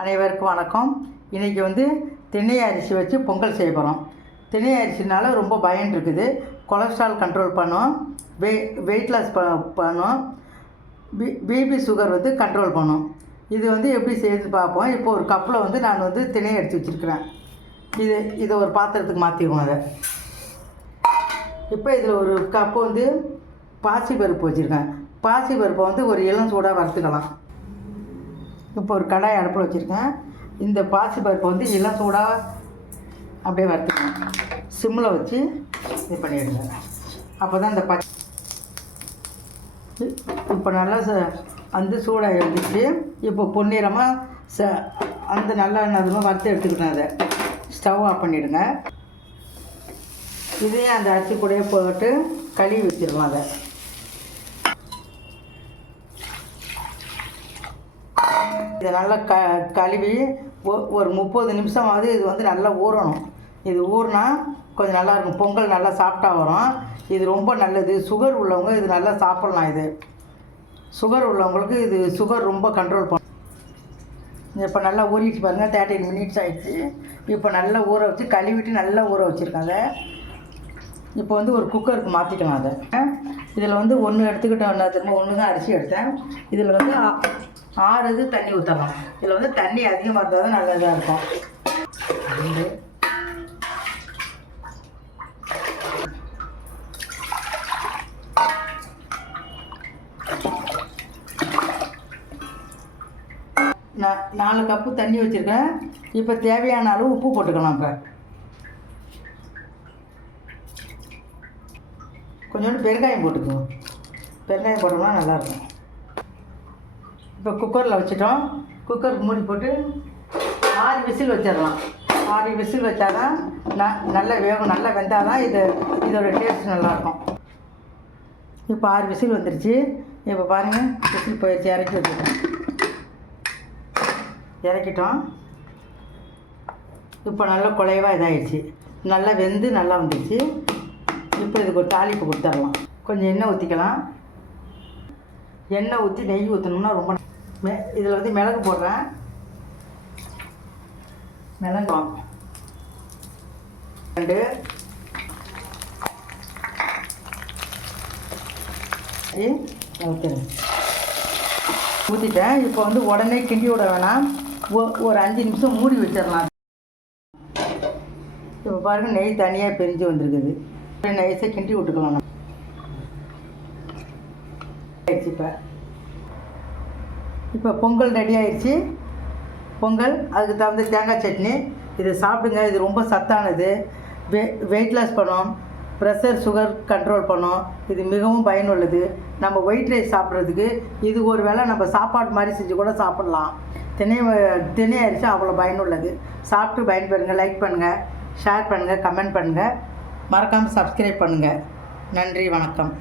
அனைவருக்கும் வணக்கம். இன்றைக்கி திணை அரிசி வச்சு பொங்கல் செய்ய போகிறோம். திணை அரிசினால ரொம்ப பயன் இருக்குது. கொலஸ்ட்ரால் கண்ட்ரோல் பண்ணும், வெயிட் லாஸ் பண்ணும், பிபி சுகர் கண்ட்ரோல் பண்ணும். இது எப்படி செய்யுதுன்னு பார்ப்போம். இப்போ ஒரு கப்பில் நான் திணை எடுத்து வச்சுருக்கிறேன். இதை ஒரு பாத்திரத்துக்கு மாற்றிக்குவோம். அதை இப்போ இதில் ஒரு கப்பு பாசி பருப்பு வச்சுருக்கேன். பாசி பருப்பை ஒரு இளம் சூடாக வறுத்துக்கலாம். இப்போ ஒரு கடாய் அடுப்பில் வச்சுருக்கேன். இந்த பாசி பருப்பை இளம் சூடாக அப்படியே வறுத்துக்கணும். சிம்மில் வச்சு இது பண்ணிவிடுங்க. அப்போ தான் இந்த இப்போ நல்லா சூடாக எழுந்துச்சு. இப்போ பொன்னிறமாக நல்லா அதுமாக வறுத்து எடுத்துக்கிட்டேன். அதை ஸ்டவ் ஆஃப் பண்ணிவிடுங்க. இதையும் அந்த அரிசி கூடயே போட்டு கழுவி வச்சிடலாம். அதை இதை நல்லா கழுவி ஒரு 30 நிமிஷமாவது இது நல்லா ஊறணும். இது ஊறினா கொஞ்சம் நல்லாயிருக்கும். பொங்கல் நல்லா சாஃப்டாக வரும். இது ரொம்ப நல்லது. சுகர் உள்ளவங்க இது நல்லா சாப்பிட்லாம். இது சுகர் உள்ளவங்களுக்கு இது சுகர் ரொம்ப கண்ட்ரோல் பண்ணும். இப்போ நல்லா ஊறிட்டு பாருங்கள். 13 மினிட்ஸ் ஆகிடுச்சு. இப்போ நல்லா ஊற வச்சு கழுவிட்டு நல்லா ஊற வச்சுருக்காங்க. இப்போ ஒரு குக்கருக்கு மாற்றிக்கலாம். அதை இதில் ஒன்று எடுத்துக்கிட்டோம்னா திரும்ப ஒன்று தான் அரிசி எடுத்தேன். இதில் 6 இது தண்ணி ஊற்றலாம். இதில் தண்ணி அதிகமாக இருந்தால் தான் நல்லதாக இருக்கும். நான் 4 கப்பு தண்ணி வச்சுருக்கேன். இப்போ தேவையான அளவு உப்பு போட்டுக்கலாம். இப்போ கொஞ்சோண்டு பெருங்காயம் போட்டுக்குவோம். பெருங்காயம் போட்டோம்னா நல்லாயிருக்கும். இப்போ குக்கரில் வச்சுட்டோம். குக்கருக்கு மூடி போட்டு 6 விசில் வச்சிடலாம். 6 விசில் வச்சா தான் நல்லா வேகும். நல்லா வெந்தால் தான் இதோட டேஸ்ட் நல்லாயிருக்கும். இப்போ 6 விசில் வந்துருச்சு. இப்போ பாருங்கள், விசில் போயிடுச்சு. இறக்கி வச்சுட்டோம். இறக்கிட்டோம். இப்போ நல்லா குழைவாக இதாகிடுச்சு. நல்லா வெந்து நல்லா வந்துடுச்சு. இப்போ இதுக்கு ஒரு தாளிப்பு கொடுத்துடலாம். கொஞ்சம் எண்ணெய் ஊற்றிக்கலாம். எண்ணெய் ஊற்றி நெய் ஊற்றணும்னா ரொம்ப இதில் மிளகு போடுறேன். மிளகு 2 ஊற்றிட்டேன். இப்போ உடனே கிண்டி விட வேணாம். ஒரு 5 நிமிஷம் மூடி வச்சிடலாம். இப்போ பாருங்கள், நெய் தனியாக பிரிஞ்சு வந்துருக்குது. நைஸாக கிண்டி விட்டுக்கலாம். இப்போ பொங்கல் ரெடி ஆயிடுச்சு. பொங்கல் அதுக்கு தகுந்த தேங்காய் சட்னி. இதை சாப்பிடுங்க. இது ரொம்ப சத்தானது. வெயிட் லாஸ் பண்ணும், ப்ரெஷர் சுகர் கண்ட்ரோல் பண்ணும். இது மிகவும் பயனுள்ளது. நம்ம ஒயிட் ரைஸ் சாப்பிட்றதுக்கு இது ஒரு வேளை நம்ம சாப்பாடு மாதிரி செஞ்சு கூட சாப்பிட்லாம். திணை அரிசி அவ்வளோ பயனுள்ளது. சாப்பிட்டு பயன்பெறுங்க. லைக் பண்ணுங்கள், ஷேர் பண்ணுங்கள், கமெண்ட் பண்ணுங்கள். மறக்காமல் சப்ஸ்கிரைப் பண்ணுங்கள். நன்றி, வணக்கம்.